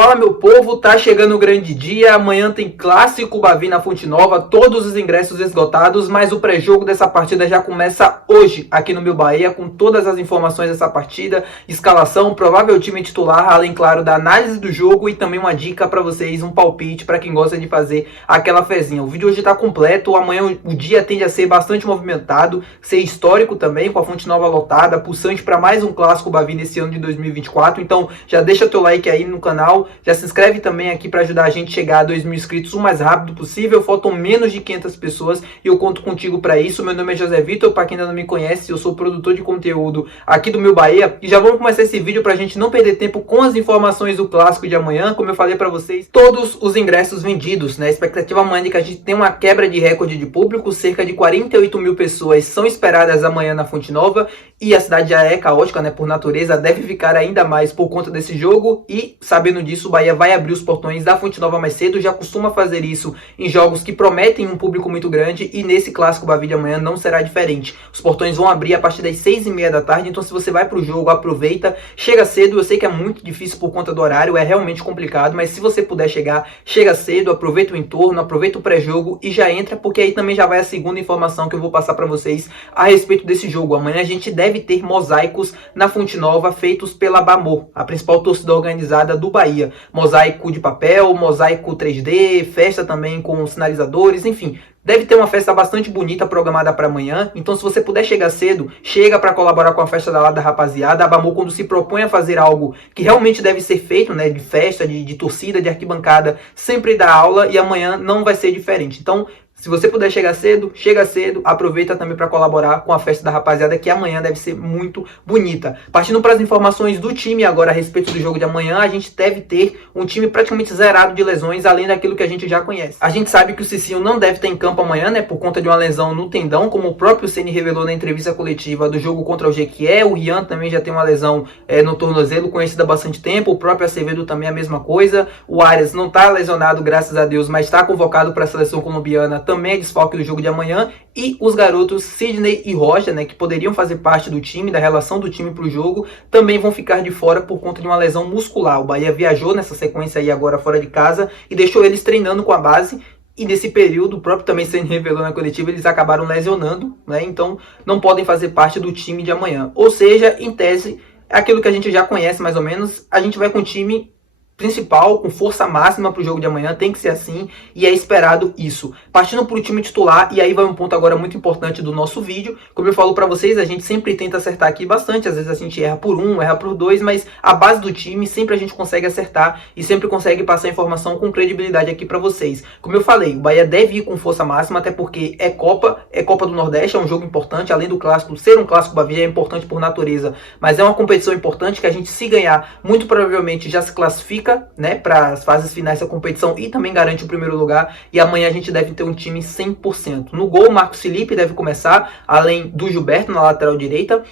Fala, meu povo, tá chegando o grande dia, amanhã tem clássico Bavi na Fonte Nova, todos os ingressos esgotados, mas o pré-jogo dessa partida já começa hoje aqui no Meu Bahia, com todas as informações dessa partida, escalação, provável time titular, além, claro, da análise do jogo e também uma dica para vocês, um palpite para quem gosta de fazer aquela fezinha. O vídeo hoje tá completo, amanhã o dia tende a ser bastante movimentado, ser histórico também, com a Fonte Nova lotada, pulsante para mais um clássico Bavi nesse ano de 2024, então já deixa teu like aí no canal, já se inscreve também aqui para ajudar a gente a chegar a 2.000 inscritos o mais rápido possível. Faltam menos de 500 pessoas e eu conto contigo para isso. Meu nome é José Vitor, para quem ainda não me conhece, eu sou produtor de conteúdo aqui do Meu Bahia. E já vamos começar esse vídeo para a gente não perder tempo com as informações do clássico de amanhã. Como eu falei para vocês, todos os ingressos vendidos, né? A expectativa amanhã é que a gente tem uma quebra de recorde de público, cerca de 48 mil pessoas são esperadas amanhã na Fonte Nova e a cidade já é caótica, né? Por natureza, deve ficar ainda mais por conta desse jogo e, sabendo disso, o Bahia vai abrir os portões da Fonte Nova mais cedo, já costuma fazer isso em jogos que prometem um público muito grande e nesse clássico Bavi de amanhã não será diferente. Os portões vão abrir a partir das 6h30 da tarde, então se você vai para o jogo, aproveita, chega cedo. Eu sei que é muito difícil por conta do horário, é realmente complicado, mas se você puder chegar, chega cedo, aproveita o entorno, aproveita o pré-jogo e já entra, porque aí também já vai a segunda informação que eu vou passar para vocês a respeito desse jogo. Amanhã a gente deve ter mosaicos na Fonte Nova feitos pela Bamor, a principal torcida organizada do Bahia. Mosaico de papel, mosaico 3D, festa também com sinalizadores, enfim. Deve ter uma festa bastante bonita programada para amanhã, então se você puder chegar cedo, chega para colaborar com a festa da rapaziada. A Bamor, quando se propõe a fazer algo que realmente deve ser feito, né, de festa, de torcida, de arquibancada, sempre dá aula e amanhã não vai ser diferente. Então, se você puder chegar cedo, chega cedo, aproveita também para colaborar com a festa da rapaziada, que amanhã deve ser muito bonita. Partindo para as informações do time agora a respeito do jogo de amanhã, a gente deve ter um time praticamente zerado de lesões, além daquilo que a gente já conhece. A gente sabe que o Cicinho não deve estar em campo amanhã, né, por conta de uma lesão no tendão, como o próprio Ceni revelou na entrevista coletiva do jogo contra o Jequié. O Rian também já tem uma lesão no tornozelo, conhecida há bastante tempo, o próprio Acevedo também a mesma coisa. O Arias não está lesionado, graças a Deus, mas está convocado para a seleção colombiana, também é desfalque do jogo de amanhã. E os garotos Sidney e Rocha, né, que poderiam fazer parte do time, da relação do time para o jogo, também vão ficar de fora por conta de uma lesão muscular. O Bahia viajou nessa sequência aí agora fora de casa e deixou eles treinando com a base. E nesse período, o próprio também se revelou na coletiva, eles acabaram lesionando, né? Então não podem fazer parte do time de amanhã. Ou seja, em tese, é aquilo que a gente já conhece mais ou menos. A gente vai com o time principal, com força máxima para o jogo de amanhã, tem que ser assim e é esperado isso. Partindo para o time titular, e aí vai um ponto agora muito importante do nosso vídeo. Como eu falo para vocês, a gente sempre tenta acertar aqui bastante, às vezes a gente erra por um, erra por dois, mas a base do time sempre a gente consegue acertar e sempre consegue passar informação com credibilidade aqui para vocês. Como eu falei, o Bahia deve ir com força máxima, até porque é Copa do Nordeste, é um jogo importante, além do clássico, ser um clássico Bavi é importante por natureza, mas é uma competição importante que a gente, se ganhar, muito provavelmente já se classifica, né, para as fases finais da competição e também garante o primeiro lugar. E amanhã a gente deve ter um time 100%. No gol, o Marcos Felipe deve começar, além do Gilberto na lateral direita,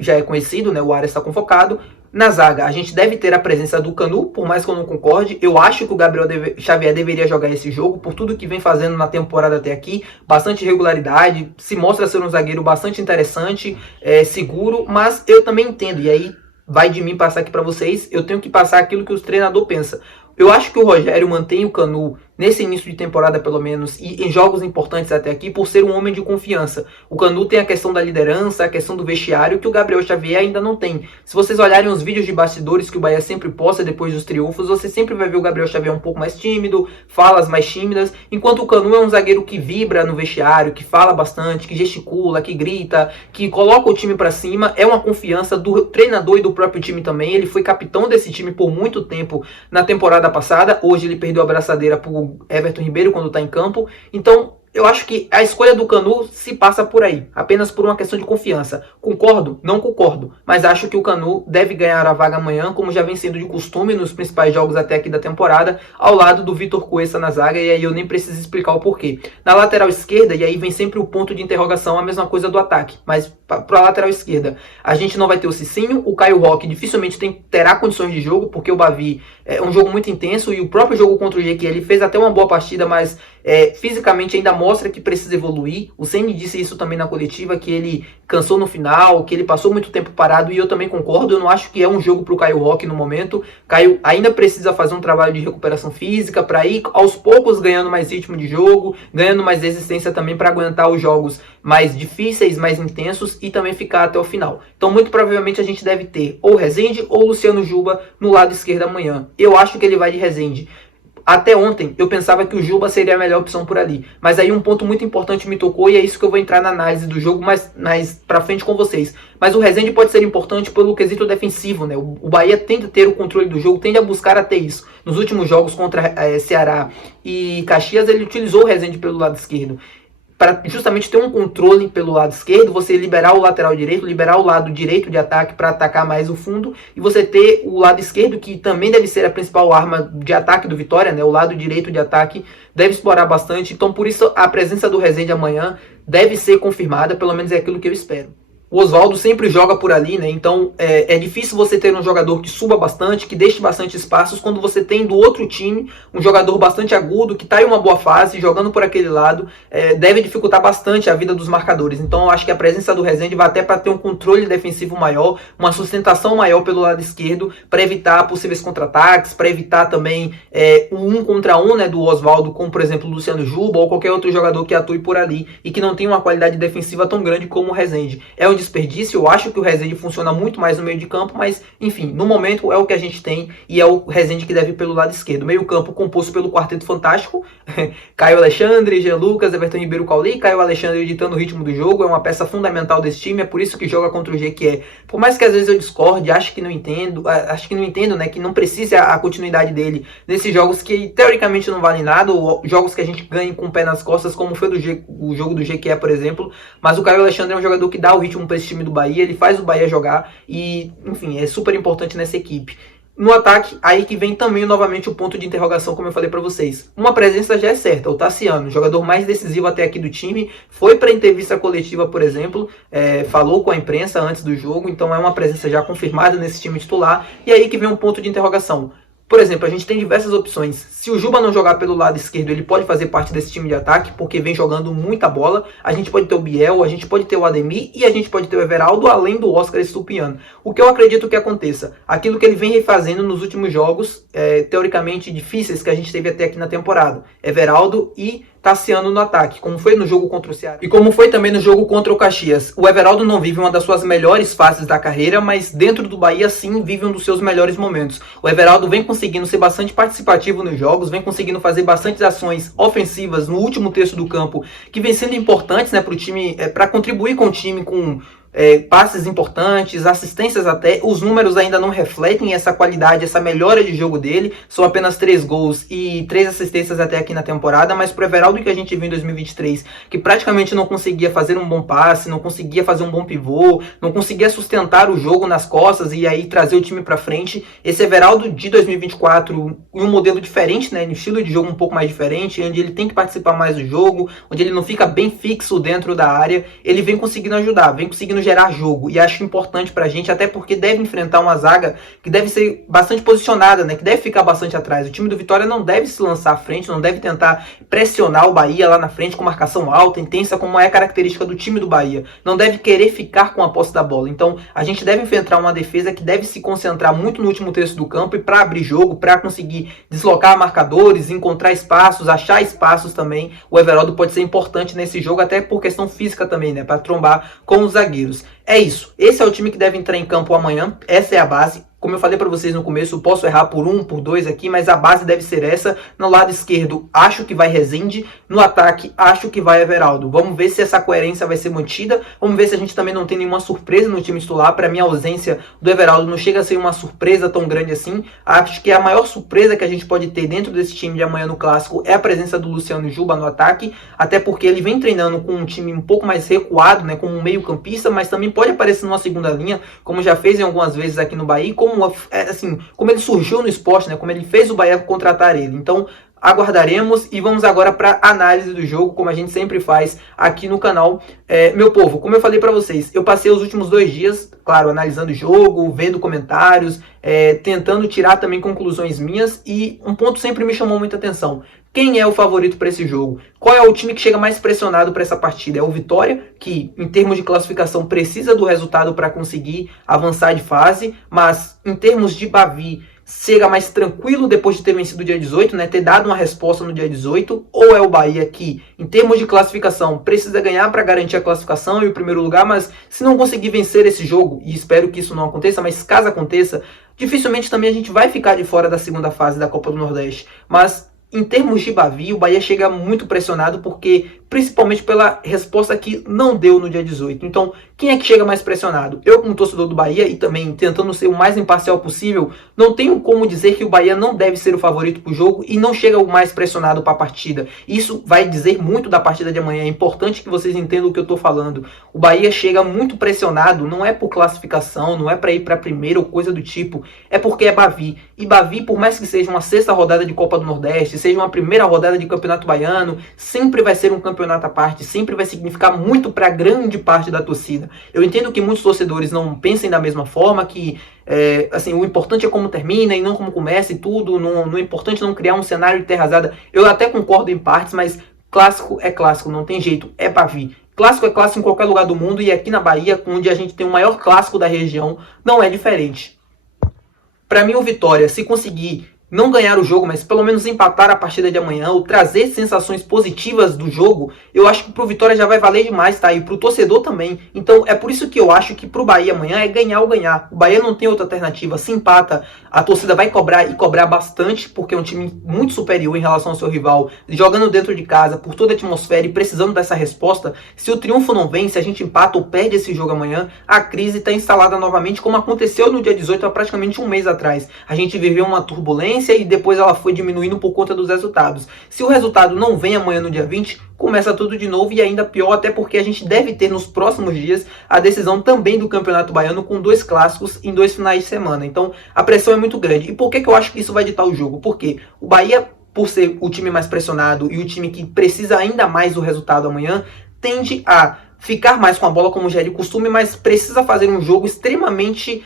já é conhecido, né, o Arias está convocado. Na zaga, a gente deve ter a presença do Canu, por mais que eu não concorde. Eu acho que o Gabriel Xavier deveria jogar esse jogo, por tudo que vem fazendo na temporada até aqui. Bastante regularidade, se mostra ser um zagueiro bastante interessante, seguro, mas eu também entendo, e aí vai de mim passar aqui para vocês, eu tenho que passar aquilo que o treinador pensa. Eu acho que o Rogério mantém o Canu nesse início de temporada, pelo menos, e em jogos importantes até aqui, por ser um homem de confiança. O Canu tem a questão da liderança, a questão do vestiário, que o Gabriel Xavier ainda não tem. Se vocês olharem os vídeos de bastidores que o Bahia sempre posta depois dos triunfos, você sempre vai ver o Gabriel Xavier um pouco mais tímido, falas mais tímidas, enquanto o Canu é um zagueiro que vibra no vestiário, que fala bastante, que gesticula, que grita, que coloca o time para cima. É uma confiança do treinador e do próprio time também. Ele foi capitão desse time por muito tempo na temporada passada. Hoje ele perdeu a braçadeira por Everton Ribeiro quando está em campo. Então eu acho que a escolha do Canu se passa por aí, apenas por uma questão de confiança. Concordo? Não concordo, mas acho que o Canu deve ganhar a vaga amanhã, como já vem sendo de costume nos principais jogos até aqui da temporada, ao lado do Vitor Cuesta na zaga, e aí eu nem preciso explicar o porquê. Na lateral esquerda, e aí vem sempre o ponto de interrogação, a mesma coisa do ataque, mas para a lateral esquerda, a gente não vai ter o Cicinho, o Caio Roque dificilmente terá condições de jogo, porque o Bavi é um jogo muito intenso, e o próprio jogo contra o Jequié, ele fez até uma boa partida, mas Fisicamente ainda mostra que precisa evoluir. O Ceni disse isso também na coletiva, que ele cansou no final, que ele passou muito tempo parado, e eu também concordo. Eu não acho que é um jogo para o Caio Roque no momento. Caio ainda precisa fazer um trabalho de recuperação física para ir aos poucos ganhando mais ritmo de jogo, ganhando mais resistência também para aguentar os jogos mais difíceis, mais intensos e também ficar até o final. Então muito provavelmente a gente deve ter ou Rezende ou Luciano Juba no lado esquerdo amanhã. Eu acho que ele vai de Rezende. Até ontem eu pensava que o Juba seria a melhor opção por ali, mas aí um ponto muito importante me tocou e é isso que eu vou entrar na análise do jogo mais pra frente com vocês. Mas o Rezende pode ser importante pelo quesito defensivo, né? O Bahia tende a ter o controle do jogo, tende a buscar até isso. Nos últimos jogos contra Ceará e Caxias, ele utilizou o Rezende pelo lado esquerdo, para justamente ter um controle pelo lado esquerdo, você liberar o lateral direito, liberar o lado direito de ataque para atacar mais o fundo, e você ter o lado esquerdo, que também deve ser a principal arma de ataque do Vitória, né? O lado direito de ataque deve explorar bastante, então por isso a presença do Rezende amanhã deve ser confirmada, pelo menos é aquilo que eu espero. O Oswaldo sempre joga por ali, né? Então é difícil você ter um jogador que suba bastante, que deixe bastante espaços, quando você tem do outro time um jogador bastante agudo, que está em uma boa fase, jogando por aquele lado, deve dificultar bastante a vida dos marcadores. Então eu acho que a presença do Rezende vai até para ter um controle defensivo maior, uma sustentação maior pelo lado esquerdo, para evitar possíveis contra-ataques, para evitar também um contra um, né, do Oswaldo, como por exemplo o Luciano Juba ou qualquer outro jogador que atue por ali e que não tenha uma qualidade defensiva tão grande como o Rezende. É um desperdício, eu acho que o Rezende funciona muito mais no meio de campo, mas enfim, no momento é o que a gente tem e é o Rezende que deve ir pelo lado esquerdo. Meio campo composto pelo quarteto fantástico, Caio Alexandre, Jean Lucas, Everton Ribeiro, Cauli, Caio Alexandre editando o ritmo do jogo, é uma peça fundamental desse time, é por isso que joga contra o Jequié. Por mais que às vezes eu discorde, acho que não entendo, né, que não precise a continuidade dele nesses jogos que teoricamente não valem nada, ou jogos que a gente ganha com o pé nas costas, como foi o jogo do Jequié, por exemplo, mas o Caio Alexandre é um jogador que dá o ritmo para esse time do Bahia, ele faz o Bahia jogar e, enfim, é super importante nessa equipe. No ataque, aí que vem também novamente o ponto de interrogação, como eu falei para vocês. Uma presença já é certa, o Tassiano, jogador mais decisivo até aqui do time, foi para a entrevista coletiva, por exemplo, falou com a imprensa antes do jogo, então é uma presença já confirmada nesse time titular, e aí que vem um ponto de interrogação. Por exemplo, a gente tem diversas opções. Se o Juba não jogar pelo lado esquerdo, ele pode fazer parte desse time de ataque, porque vem jogando muita bola. A gente pode ter o Biel, a gente pode ter o Ademir e a gente pode ter o Everaldo, além do Oscar Estupiñán. O que eu acredito que aconteça? Aquilo que ele vem refazendo nos últimos jogos, teoricamente difíceis, que a gente teve até aqui na temporada. Everaldo e Tassiano no ataque, como foi no jogo contra o Ceará e como foi também no jogo contra o Caxias. O Everaldo não vive uma das suas melhores fases da carreira, mas dentro do Bahia sim vive um dos seus melhores momentos. O Everaldo vem conseguindo ser bastante participativo nos jogos, vem conseguindo fazer bastantes ações ofensivas no último terço do campo, que vem sendo importantes, né, para o time, para contribuir com o time com passes importantes, assistências até. Os números ainda não refletem essa qualidade, essa melhora de jogo dele. São apenas 3 gols e 3 assistências até aqui na temporada, mas pro Everaldo que a gente viu em 2023, que praticamente não conseguia fazer um bom passe, não conseguia fazer um bom pivô, não conseguia sustentar o jogo nas costas e aí trazer o time para frente, esse Everaldo de 2024 em um modelo diferente, né, um estilo de jogo um pouco mais diferente, onde ele tem que participar mais do jogo, onde ele não fica bem fixo dentro da área, ele vem conseguindo ajudar, vem conseguindo gerar jogo, e acho importante pra gente, até porque deve enfrentar uma zaga que deve ser bastante posicionada, né, que deve ficar bastante atrás. O time do Vitória não deve se lançar à frente, não deve tentar pressionar o Bahia lá na frente com marcação alta, intensa, como é a característica do time do Bahia. Não deve querer ficar com a posse da bola. Então a gente deve enfrentar uma defesa que deve se concentrar muito no último terço do campo, e para abrir jogo, para conseguir deslocar marcadores, encontrar espaços, achar espaços também, o Everaldo pode ser importante nesse jogo, até por questão física também, né, para trombar com os zagueiros. É isso, esse é o time que deve entrar em campo amanhã, essa é a base. Como eu falei para vocês no começo, posso errar por 1, por 2 aqui, mas a base deve ser essa. No lado esquerdo, acho que vai Rezende. No ataque, acho que vai Everaldo. Vamos ver se essa coerência vai ser mantida. Vamos ver se a gente também não tem nenhuma surpresa no time titular. Para mim, a ausência do Everaldo não chega a ser uma surpresa tão grande assim. Acho que a maior surpresa que a gente pode ter dentro desse time de amanhã no Clássico é a presença do Luciano Juba no ataque. Até porque ele vem treinando com um time um pouco mais recuado, né, como um meio campista, mas também pode aparecer numa segunda linha, como já fez em algumas vezes aqui no Bahia, como ele surgiu no esporte, né, como ele fez o Bahia contratar ele. Então aguardaremos e vamos agora para análise do jogo, como a gente sempre faz aqui no canal. Meu povo, como eu falei para vocês, eu passei os últimos 2 dias, claro, analisando o jogo, vendo comentários, tentando tirar também conclusões minhas, e um ponto sempre me chamou muita atenção. Quem é o favorito para esse jogo? Qual é o time que chega mais pressionado para essa partida? É o Vitória, que em termos de classificação precisa do resultado para conseguir avançar de fase, mas em termos de Bavi, chega mais tranquilo depois de ter vencido o dia 18, né? Ter dado uma resposta no dia 18, ou é o Bahia que, em termos de classificação, precisa ganhar para garantir a classificação e o primeiro lugar, mas se não conseguir vencer esse jogo, e espero que isso não aconteça, mas caso aconteça, dificilmente também a gente vai ficar de fora da segunda fase da Copa do Nordeste. Mas em termos de Bavi, o Bahia chega muito pressionado porque, principalmente pela resposta que não deu no dia 18. Então, quem é que chega mais pressionado? Eu, como torcedor do Bahia e também tentando ser o mais imparcial possível, não tenho como dizer que o Bahia não deve ser o favorito para o jogo e não chega o mais pressionado para a partida. Isso vai dizer muito da partida de amanhã. É importante que vocês entendam o que eu estou falando. O Bahia chega muito pressionado, não é por classificação, não é para ir para a primeira ou coisa do tipo, é porque é Bavi. E Bavi, por mais que seja uma sexta rodada de Copa do Nordeste, seja uma primeira rodada de Campeonato Baiano, sempre vai ser um campeonato à parte, sempre vai significar muito para grande parte da torcida. Eu entendo que muitos torcedores não pensem da mesma forma, que assim, o importante é como termina e não como começa e tudo, não é importante não criar um cenário de terra arrasada. Eu até concordo em partes, mas clássico é clássico, não tem jeito, é Bavi. Clássico é clássico em qualquer lugar do mundo e aqui na Bahia, onde a gente tem o maior clássico da região, não é diferente. Para mim, o Vitória, se conseguir não ganhar o jogo, mas pelo menos empatar a partida de amanhã, ou trazer sensações positivas do jogo, eu acho que pro Vitória já vai valer demais, tá? E pro torcedor também. Então é por isso que eu acho que pro Bahia amanhã é ganhar ou ganhar. O Bahia não tem outra alternativa. Se empata, a torcida vai cobrar e cobrar bastante, porque é um time muito superior em relação ao seu rival, jogando dentro de casa, por toda a atmosfera e precisando dessa resposta. Se o triunfo não vem, se a gente empata ou perde esse jogo amanhã, a crise está instalada novamente, como aconteceu no dia 18, há praticamente um mês atrás. A gente viveu uma turbulência e depois ela foi diminuindo por conta dos resultados. Se o resultado não vem amanhã no dia 20, começa tudo de novo e ainda pior, até porque a gente deve ter nos próximos dias a decisão também do Campeonato Baiano com 2 clássicos em 2 finais de semana. Então a pressão é muito grande. E por que eu acho que isso vai ditar o jogo? Porque o Bahia, por ser o time mais pressionado e o time que precisa ainda mais do resultado amanhã, tende a ficar mais com a bola como já é de costume, mas precisa fazer um jogo extremamente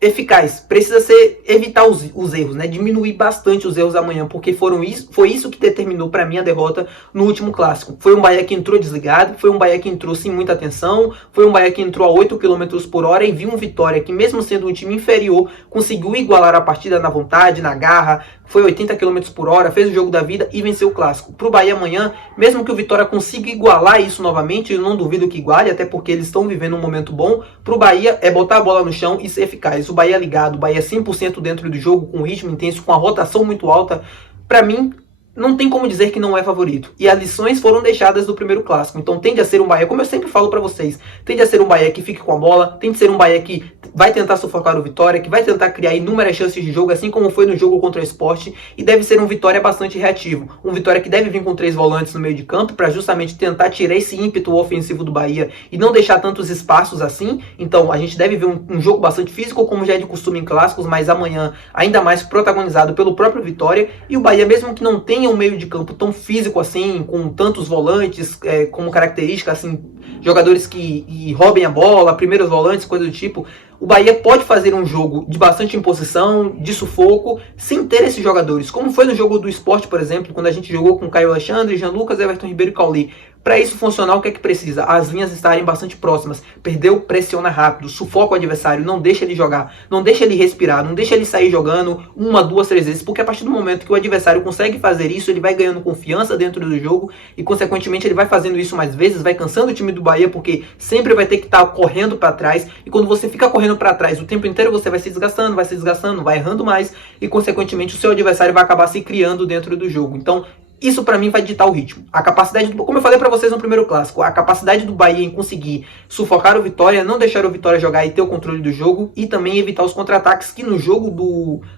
eficaz, precisa evitar os erros, né? Diminuir bastante os erros amanhã, porque foi isso que determinou para mim a derrota no último clássico. Foi um Bahia que entrou desligado, foi um Bahia que entrou sem muita atenção, foi um Bahia que entrou a 8 km por hora e viu um Vitória que, mesmo sendo um time inferior, conseguiu igualar a partida na vontade, na garra, foi 80 km por hora, fez o jogo da vida e venceu o clássico. Pro Bahia amanhã, mesmo que o Vitória consiga igualar isso novamente, eu não duvido que iguale, até porque eles estão vivendo um momento bom, pro Bahia é botar a bola no chão e ser eficaz. O Bahia ligado, o Bahia 100% dentro do jogo, com ritmo intenso, com a rotação muito alta, para mim não tem como dizer que não é favorito. E as lições foram deixadas do primeiro clássico. Então tende a ser um Bahia, como eu sempre falo para vocês, tende a ser um Bahia que fique com a bola, tende a ser um Bahia que vai tentar sufocar o Vitória, que vai tentar criar inúmeras chances de jogo, assim como foi no jogo contra o Sport, e deve ser um Vitória bastante reativo. Um Vitória que deve vir com 3 volantes no meio de campo, para justamente tentar tirar esse ímpeto ofensivo do Bahia e não deixar tantos espaços assim. Então a gente deve ver um jogo bastante físico, como já é de costume em clássicos, mas amanhã ainda mais protagonizado pelo próprio Vitória. E o Bahia, mesmo que não tenha um meio de campo tão físico assim, com tantos volantes, como característica, assim, jogadores que roubem a bola, primeiros volantes, coisa do tipo, o Bahia pode fazer um jogo de bastante imposição, de sufoco, sem ter esses jogadores, como foi no jogo do Sport, por exemplo, quando a gente jogou com Caio Alexandre, Jean Lucas, Everton Ribeiro e Cauli. Para isso funcionar, o que é que precisa? As linhas estarem bastante próximas. Perdeu, pressiona rápido, sufoca o adversário, não deixa ele jogar, não deixa ele respirar, não deixa ele sair jogando 1, 2, 3 vezes, porque a partir do momento que o adversário consegue fazer isso, ele vai ganhando confiança dentro do jogo e, consequentemente, ele vai fazendo isso mais vezes, vai cansando o time do Bahia, porque sempre vai ter que estar correndo para trás, e quando você fica correndo para trás o tempo inteiro, você vai se desgastando, vai errando mais, e, consequentemente, o seu adversário vai acabar se criando dentro do jogo. Então, isso para mim vai ditar o ritmo. A capacidade, como eu falei para vocês no primeiro clássico, a capacidade do Bahia em conseguir sufocar o Vitória, não deixar o Vitória jogar e ter o controle do jogo, e também evitar os contra-ataques, que no jogo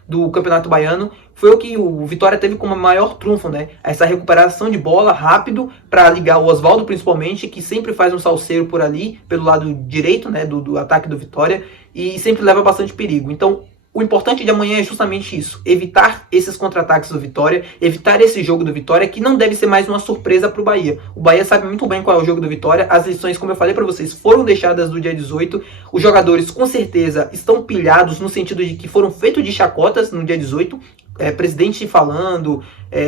do Campeonato Baiano foi o que o Vitória teve como maior trunfo, né? Essa recuperação de bola rápido para ligar o Oswaldo, principalmente, que sempre faz um salseiro por ali, pelo lado direito, né, do ataque do Vitória, e sempre leva bastante perigo. Então, o importante de amanhã é justamente isso, evitar esses contra-ataques do Vitória, evitar esse jogo do Vitória, que não deve ser mais uma surpresa para o Bahia. O Bahia sabe muito bem qual é o jogo do Vitória, as lições, como eu falei para vocês, foram deixadas do dia 18, os jogadores com certeza estão pilhados no sentido de que foram feitos de chacotas no dia 18, presidente falando,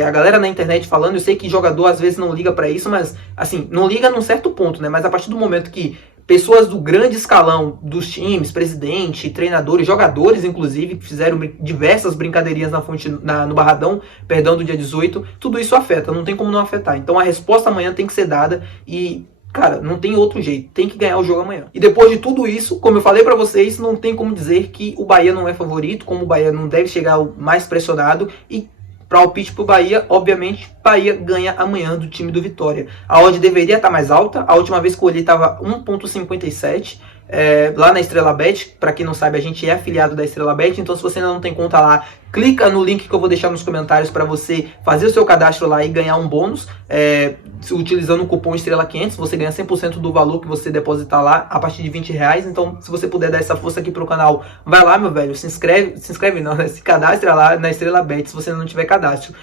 a galera na internet falando. Eu sei que jogador às vezes não liga para isso, mas assim, não liga num certo ponto, né? Mas a partir do momento que pessoas do grande escalão dos times, presidente, treinadores, jogadores inclusive, que fizeram diversas brincadeirinhas no Barradão, perdão, do dia 18, tudo isso afeta, não tem como não afetar. Então a resposta amanhã tem que ser dada e, cara, não tem outro jeito, tem que ganhar o jogo amanhã. E depois de tudo isso, como eu falei pra vocês, não tem como dizer que o Bahia não é favorito, como o Bahia não deve chegar mais pressionado. E palpite pro Bahia, obviamente, Bahia ganha amanhã do time do Vitória. A odd deveria estar mais alta, a última vez que eu olhei estava 1,57. Lá na Estrela Bet, para quem não sabe, a gente é afiliado da Estrela Bet, então se você ainda não tem conta lá, clica no link que eu vou deixar nos comentários para você fazer o seu cadastro lá e ganhar um bônus, utilizando o cupom Estrela500, você ganha 100% do valor que você depositar lá, a partir de R$20, então se você puder dar essa força aqui pro canal, vai lá, meu velho, se inscreve não, né? Se cadastra lá na Estrela Bet, se você não tiver cadastro,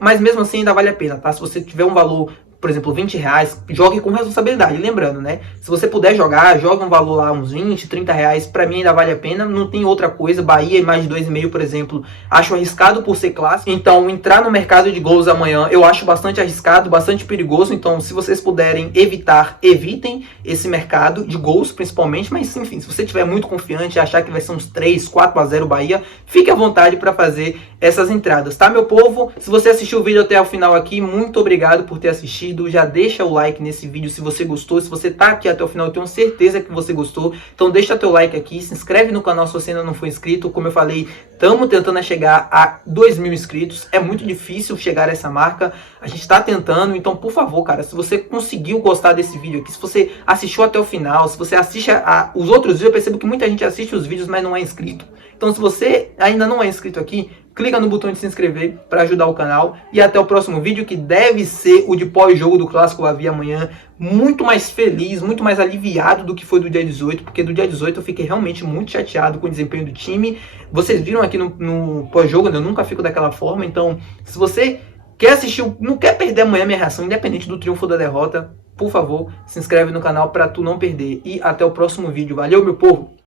mas mesmo assim ainda vale a pena, tá? Se você tiver um valor, por exemplo, R$20, jogue com responsabilidade. Lembrando, né? Se você puder jogar, joga um valor lá, uns R$20, R$30, pra mim ainda vale a pena, não tem outra coisa. Bahia mais de 2,5, por exemplo, acho arriscado por ser clássico. Então, entrar no mercado de gols amanhã, eu acho bastante arriscado, bastante perigoso. Então, se vocês puderem evitar, evitem esse mercado de gols, principalmente. Mas, enfim, se você estiver muito confiante e achar que vai ser uns 3, 4-0 Bahia, fique à vontade para fazer essas entradas, tá, meu povo? Se você assistiu o vídeo até o final aqui, muito obrigado por ter assistido. Já deixa o like nesse vídeo se você gostou. Se você tá aqui até o final, eu tenho certeza que você gostou. Então deixa teu like aqui, se inscreve no canal se você ainda não for inscrito. Como eu falei, estamos tentando chegar a 2.000 inscritos. É muito difícil chegar a essa marca. A gente tá tentando, então por favor, cara, se você conseguiu gostar desse vídeo aqui, se você assistiu até o final, se você assiste os outros vídeos, eu percebo que muita gente assiste os vídeos, mas não é inscrito. Então se você ainda não é inscrito aqui, clica no botão de se inscrever para ajudar o canal. E até o próximo vídeo, que deve ser o de pós-jogo do Clássico Bavi amanhã. Muito mais feliz, muito mais aliviado do que foi do dia 18. Porque do dia 18 eu fiquei realmente muito chateado com o desempenho do time. Vocês viram aqui no pós-jogo, eu nunca fico daquela forma. Então, se você quer assistir, não quer perder amanhã minha reação, independente do triunfo ou da derrota, por favor, se inscreve no canal para tu não perder. E até o próximo vídeo. Valeu, meu povo!